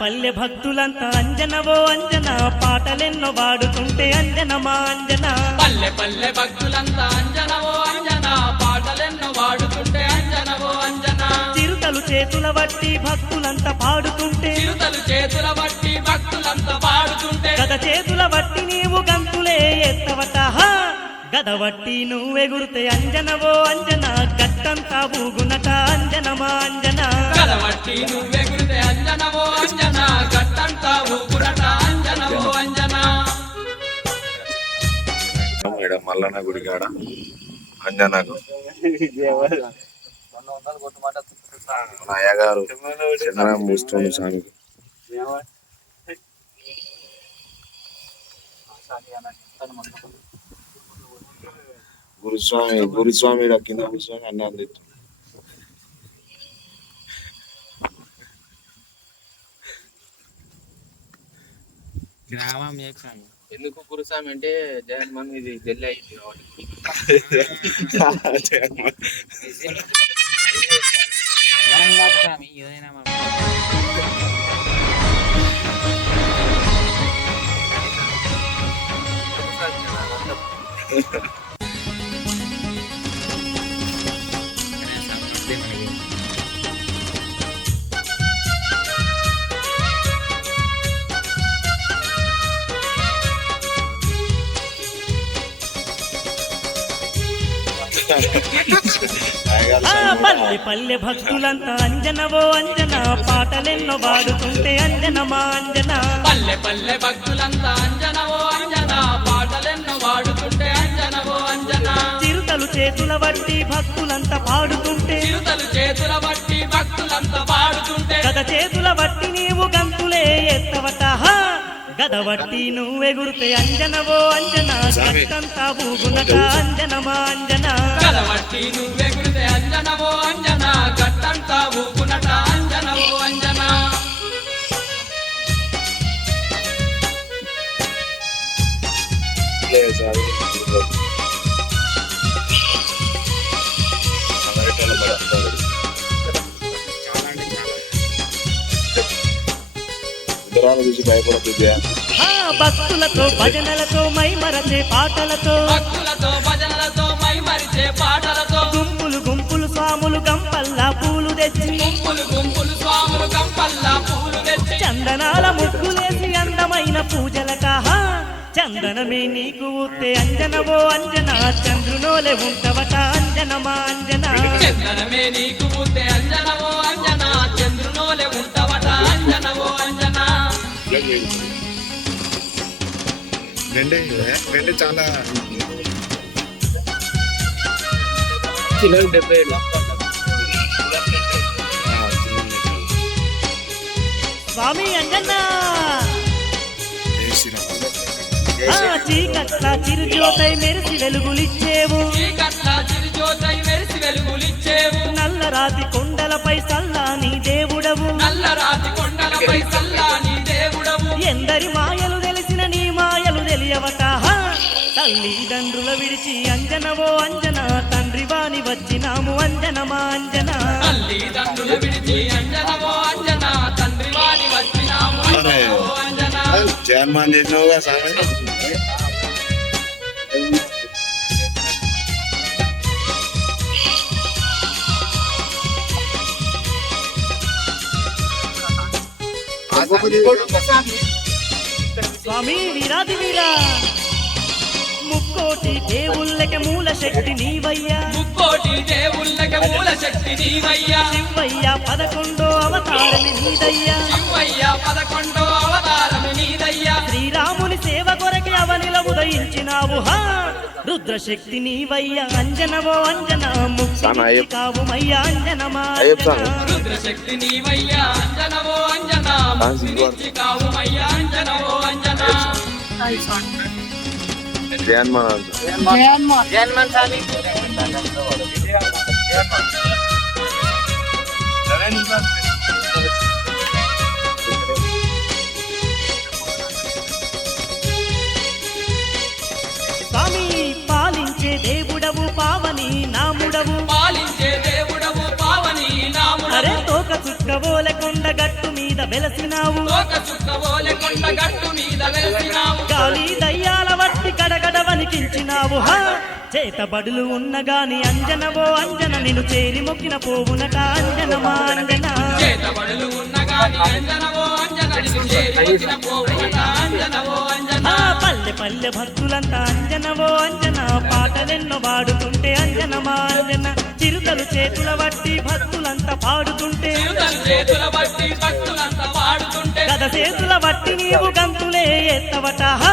పల్లె భక్తులంతా అంజనవో అంజన పాటలెన్నో వాడుతుంటే అంజనమా అంజన పల్లె పల్లె భక్తులంతా అంజనవో అంజన పాటలెన్నో వాడుతుంటే అంజనవో అంజన చిరుతలు చేతుల బట్టి భక్తులంతా పాడుతుంటే చిరుతలు చేతుల బట్టి భక్తులంతా పాడుతుంటే గద చేతుల బట్టి నీవు గంతులే ఎత్తవట గదవట్టి నువ్వెగురితే అంజనవో అంజన గట్టంతా ఊగునట అంజనమా అంజన గదవట్టి నువ్వెగురితే అంజనవో అంజన గట్టంతా ఊగునట అంజనవో అంజన మల్లన్న గుడి కాడ అంజనకు అయ్యగారు చంద్రం పూస్తుంది స్వామికి గురుస్వామి కింద గురుస్వామి అన్నం తెచ్చు గ్రామం ఎందుకు గురుస్వామి అంటే జగన్మోహన్ ఇది ఢిల్లీ అయింది స్వామి ఏదైనా పల్లె పల్లె భక్తులంతా అంజనవో అంజన పాటలెన్నో వాడుతుంటే అంజనమా అంజన పల్లె పల్లె భక్తులంతా అంజనవో అంజన పాటలెన్నో వాడుతుంటే అంజనవో అంజన చిరుతలు చేతుల బట్టి భక్తులంతా పాడుతుంటే చిరుతలు చేతుల బట్టి భక్తులంతా పాడుతుంటే గద చేతుల బట్టి నీవు గంతులే ఎత్తవట గదవట్టి నువ్వెగురితే అంజనవో అంజన గట్టంతా ఊగునట అంజనమా అంజన గదవట్టి నువ్వెగురితే అంజనవో అంజన గట్టంతా ఊగునట అంజనవో అంజన చూసి భయపడదు భక్తులతో భజనలతో మై మరచే పాటలతో భక్తులతో భజనలతో మై మరిచే పాటలతో గుంపులు గుంపులు స్వాములు గంపల్లా పూలు తెచ్చి గుంపులు గుంపులు స్వాములు గంపల్లా పూలు తెచ్చి చందనాల ముగ్గులేసి అందమైన పూజలకా చందనమే నీకు ఊతే అంజనవో అంజన చంద్రునోలే ఉంటవట అంజనమా అంజన చందనమే నీకు ఊతే అంజనవో అంజన చంద్రునోలే ఉంటవట అంజనవో అంజన వెండి చాలా కిలో 70 స్వామి అంజన్న చీకట్ల చిరుజ్యోతై మెరిసి వెలుగులిచ్చేవు చీకట్ల చిరుజ్యోతై మెరిసి వెలుగులిచ్చేవు నల్లరాతి కొండలపై సల్లాని దేవుడవు నల్లరాతి కొండలపై సల్లాని దేవుడవు ఎందరి మాయలు తెలిసిన నీ మాయలు తెలియవట తల్లిదండ్రుల విడిచి అంజనవో అంజన తండ్రి వాణి వచ్చినాము అంజనమా అంజన తల్లిదండ్రుల విడిచి అంజనవో అంజన తండ్రి వాణి వచ్చినాము అంజనవో అంజన జగన్మోహన్ చేసినావుగా స్వామి స్వామి వీరాది వీరా ముక్కోటి దేవుళ్ళకి మూల శక్తి నీవయ్యా ముక్కోటి దేవుళ్ళకి మూల శక్తి నీవయ్యా శివయ్య 11వ అవతారమి నీదయ్యా శివయ్య 11వ అవతారమి నీదయ్యా శ్రీరాముని సేవ కొరకి అవనిల ఉదయించినావు రుద్రశక్తి నీవయ్యా అంజనవో అంజన ముక్తి కావుమయ్యా అంజనమా రుద్రశక్తి నీవయ్యా అంజనవో అంజన ముక్తి కావుమయ్యా అంజనవో అంజన జగన్మోహన్ స్వామి స్వామి పాలించే దేవుడవు పావని నాముడవు పాలించే దేవుడవు పావని నాముడవు అరే తోక చుక్కవోలకొండ కొండగట్టు మీద వెలసినావు తోక చుక్క ఓలె కొండ గట్టు మీద వెలిసినావు గాలి దయ్యాల వట్టి గడగడ వణికించినావు హా చేతబడులు ఉన్నగాని అంజనవో అంజన నిన్ను చేరి మొక్కిన పోవునట అంజనమా అంజన చేతబడులు ఉన్నగాని అంజనవో అంజన నిన్ను చేరి వచ్చిన పోవునట అంజనవో అంజన పల్లె పల్లె భక్తులంతా అంజనవో అంజన పాటలెన్నో పాడుతుంటే అంజనమా అంజన చిరుతలు చేతుల వట్టి భక్తులంతా పాడుతుంటే చిరుతలు చేతుల బట్టి భక్తులంతా పాడుతుంటే గద చేతుల వట్టి నీవు గంతులే ఎత్తవట హా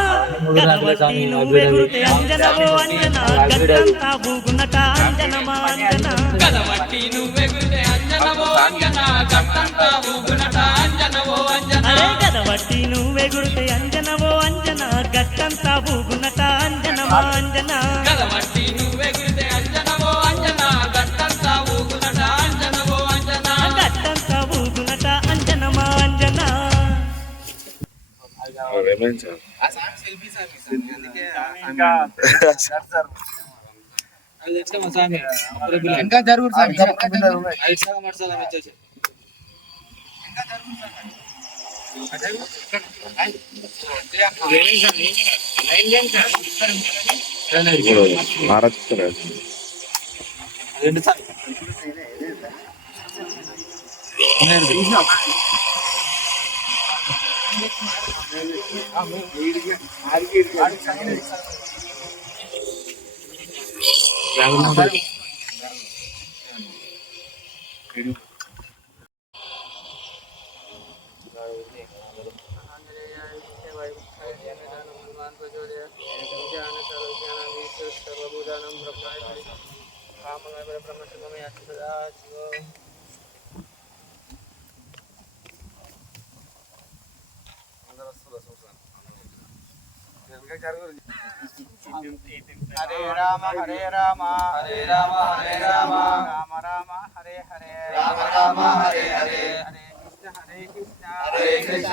గద వట్టి నువ్వెగురుతే అంజనవో అంజన గద్దంతా బూగునట అంజనమా అంజన గదవట్టి నువ్వెగురితే అంజనవో అంజన గట్టంతా ఊగునట అంజనవో అంజన అరే గద వట్టి నువ్వెగురుతే అంజనవో అంజన గట్టంతా బూగునట అంజనమా అంజన గదవట్టి నువ్వెగురితే అంజనవో అంజన గట్టంతా ఊగునట అంజనవో అంజన గట్టంతా బూగునట అంజనమా అంజన ఏమైంది సార్ ఆ సాంగ్ సెల్ఫీ సాంగ్ అందుకే ఇంకా అది ఎట్లా మా సాంగ్ ఇంకా జరుగుతుంది సాంగ్ అది ఎట్లా మర్చాలని వచ్చేసి ఇంకా జరుగుతుంది ఇప్పుడు మారచ్చు రెండు సాంగ్ హరే రామ హరే రామ హరే రామ హరే రామ రామ రామ హరే హరే రామ రామ హరే హరే హరే కృష్ణ హరే కృష్ణ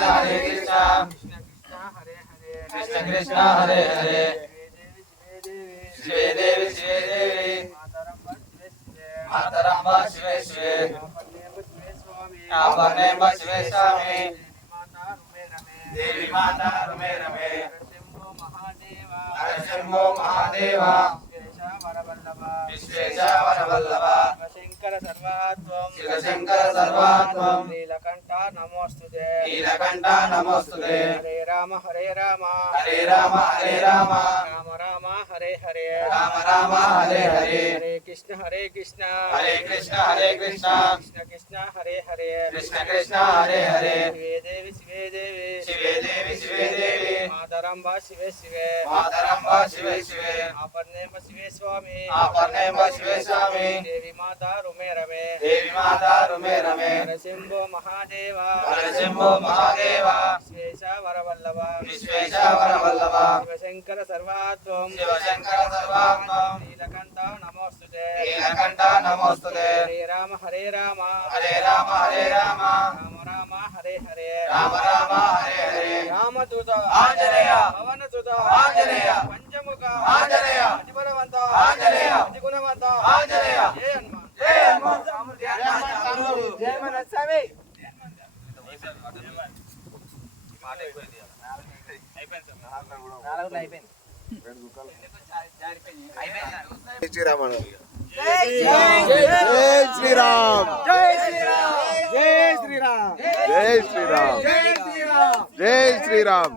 హరే కృష్ణ కృష్ణ కృష్ణ హరే హరే కృష్ణ కృష్ణ హరే హరే శివే దేవి శివే దేవి శివే దేవి శివే దేవి మాతరంబ శివే శివే మాతరంబ శివే శివే ఆపర్ణేంబ శివే స్వామి దేవి మాతా రుమే రమే నరసింహో మహాదేవ విశ్వేశ వరవల్లభ శంకర సర్వాత్వం శివశంకర సర్వాత్మం నీలకంఠ నమోస్తుతే నీలకంఠ నమోస్తుతే హరే రామ హరే రామ హరే రామ హరే రామ రామ రామ హరే హరే రామ రామ హరే హరే హరే కృష్ణ హరే కృష్ణ హరే కృష్ణ హరే కృష్ణ కృష్ణ కృష్ణ హరే హరే కృష్ణ కృష్ణ హరే హరే శివే దేవి శివే దేవి శివే దేవి శివే దేవి మాతరంబ శివే శివే మాతరంబ శివే శివే ఆపర్ణేంబ శివే స్వామి ఆపర్ణేంబ శివే స్వామి దేవి మాత రుమే రమే దేవి మాతా రుమే రమే నరసింహో మహాదేవ నరసింహో మహాదేవ విశ్వేశ వరవల్లభ విశ్వేశ వరవల్లభ శివశంకర సర్వాత్వం శివశంకర సర్వాత్మం నీలకంఠ నమోస్తుతే నీలకంఠ నమోస్తుతే హరే రామ హరే రామ హరే రామ హరే రామ రామ రామ హరే హరే రామ రామ హరే హరే రామదూత ఆంజనేయ పవనదూత ఆంజనేయ పంచముఖ ఆంజనేయ అతిబలవంత ఆంజనేయ అతిగుణవంత ఆంజనేయ జయ హనుమాన్ జయ హనుమాన్ జయ మన స్వామి జై శ్రీరామ్ అన్న. జై శ్రీరామ్ జై శ్రీరామ్ జై శ్రీరామ్ జై శ్రీరామ్ జై శ్రీరామ్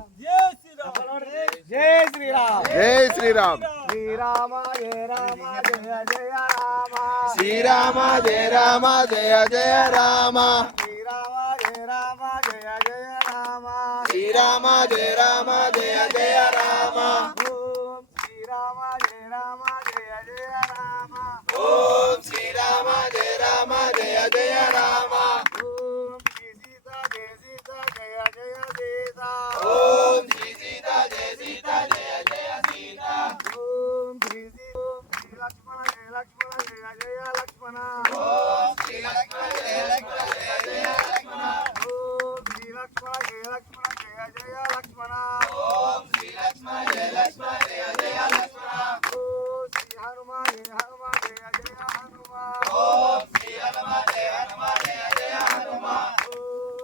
జై శ్రీరామ్ జై శ్రీరామ్ శ్రీరామ జయ రామ జయ జయ రామ శ్రీరామ జయ రామ జయ జయ రామ శ్రీరామ జయ రామ జయ జయ రామ శ్రీరామ జయ రామ జయ జయ రామ ఓం శ్రీరామ జయ రామ జయ జయ రామ ఓం శ్రీరామ జయ రామ జయ జయ రామ ఓం శ్రీ సీత జయ సీత జయ జయ సీత ఓం శ్రీ సీత జయ సీత జయ జయ సీత ఓం శ్రీ లక్ష్మణ జయ లక్ష్మణ జయ జయ లక్ష్మణ ఓం శ్రీ లక్ష్మణ జయ లక్ష్మణ జయ జయ లక్ష్మణ ఓం శ్రీ లక్ష్మణ జయ లక్ష్మణ జయ జయ లక్ష్మణ ఓం శ్రీ లక్ష్మణ జయ లక్ష్మణ జయ జయ లక్ష్మణ ఓం శ్రీ హనుమాన్ జయ హనుమాన్ జయ జయ హనుమాన్ ఓం శ్రీ హనుమ జయ హనుమ జయ జయ హనుమ ఓం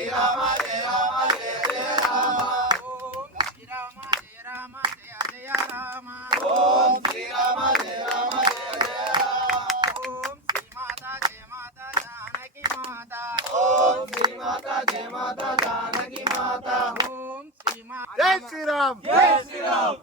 శ్రీరామ జయ రామ జయ జయ రామ ఓం శ్రీరామ జయ రామ జయ జయ రామ ఓం శ్రీరామ జయ రామ జయ జయ రామ ఓం శ్రీమాత జయ మాత జానకి మాత ఓం శ్రీమాత జయ మాత జానకి మాత ఓం శ్రీమాత జై శ్రీరామ్ జై శ్రీరామ్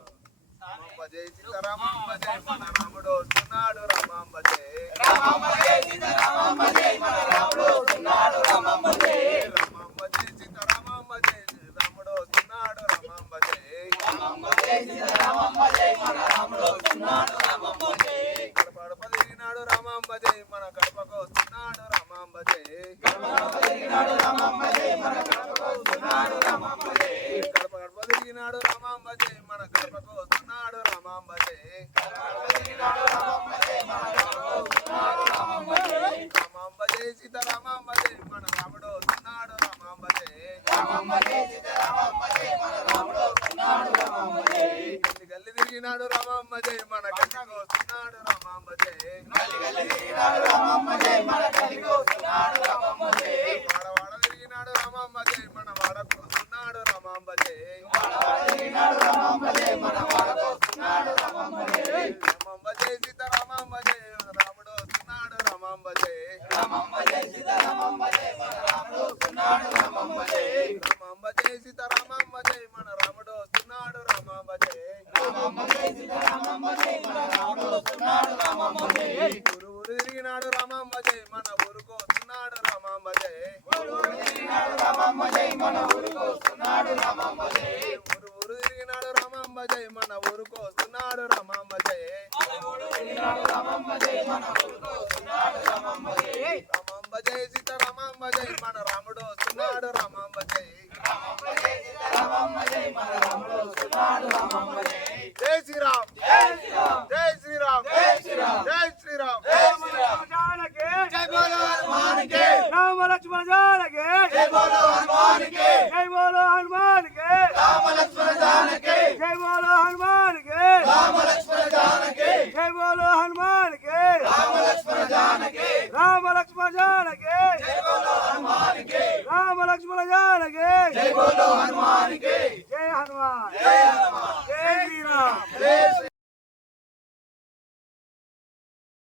జై సీతారామ జై మన రాముడు వస్తున్నాడు రామాంబ జై రామాంబ జై సీతారామ జై మన రాముడు వస్తున్నాడు రామాంబ జై రామాంబ జై సీతారామ జై రాముడు వస్తున్నాడు రామాంబ జై రామాంబ జై సీతారామ జై మన రాముడు వస్తున్నాడు రామాంబ జై కడప తిరిగినాడు రామాంబ జై మన కడపకు వస్తున్నాడు రామాంబ జై కడప తిరిగినాడు రామాంబ జై మన కడపకు వస్తున్నాడు రామాంబ జై కడప తిరిగినాడు రామాంబ జై మన కడపకు వస్తున్నాడు రామాంబ జై రామాంబ జై సీతారామాంబ జై మన రాముడు వస్తున్నాడు రామాంబ జై రామాంబ జై సీతారామాంబ జై మన రాముడు వస్తున్నాడు రామాంబ జై గల్లి గల్లి తిరిగినాడు రామాంబ జై మన గల్లికి వస్తున్నాడు రామాంబ జై గల్లి గల్లి తిరిగినాడు రామాంబ జై మన గల్లికి వస్తున్నాడు రామాంబ జై వాడ వాడ తిరిగినాడు రామాంబ జై మన వాడకు వస్తున్నాడు రామాంబ జై వాడ వాడ తిరిగినాడు రామాంబ జై మన వాడకు వస్తున్నాడు రామాంబ జై రామాంబ జై సీతారామాంబ జై రాముడు వస్తున్నాడు రామాంబ జై రామాంబ జై సీతారామాంబ జై మన రాముడు వస్తున్నాడు రామాంబ జై రామాంబ జై సీతారామాంబ జై మన రాముడు వస్తున్నాడు రామాంబ జై రామాంబ జై సీతారామాంబ జై మన రాముడు వస్తున్నాడు రామాంబ జై ఊరు ఊరు తిరిగినాడు రామాంబ జై మన ఊరుకు వస్తున్నాడు రామాంబ జై ఊరు ఊరు తిరిగినాడు రామాంబ జై మన ఊరుకు వస్తున్నాడు రామాంబ జై ఊరు ఊరు తిరిగినాడు రామాంబ జై మన ఊరుకు వస్తున్నాడు రామాంబ జై ఊరు తిరిగినాడు రామాంబ జై మన ఊరుకు వస్తున్నాడు రామాంబ జై రామాంబ జై సీతారామాంబ జై మన రాముడు వస్తున్నాడు రామాంబ జై రామాంబ జై సీతారామాంబ జై మన రాముడు వస్తున్నాడు రామాంబ జై జై శ్రీరామ్ జై శ్రీరామ్ జై శ్రీరామ్ జై శ్రీరామ్ జై శ్రీరామ్ జై శ్రీరామ్ జానకి జై బోలో హనుమాన్ కే రామ లక్ష్మణ జానకి జై బోలో హనుమాన్ కే జై బోలో హనుమాన్ కే రామ లక్ష్మణ జానకి జై బోలో హనుమాన్ కే రామ లక్ష్మణ జానకి జై బోలో హనుమాన్ కే రామ లక్ష్మణ జానకి రామ లక్ష్మణ జానకి జై బోలో హనుమాన్ కే రామ లక్ష్మణ జానకి జై బోలో హనుమాన్ కే జై హనుమాన్ జై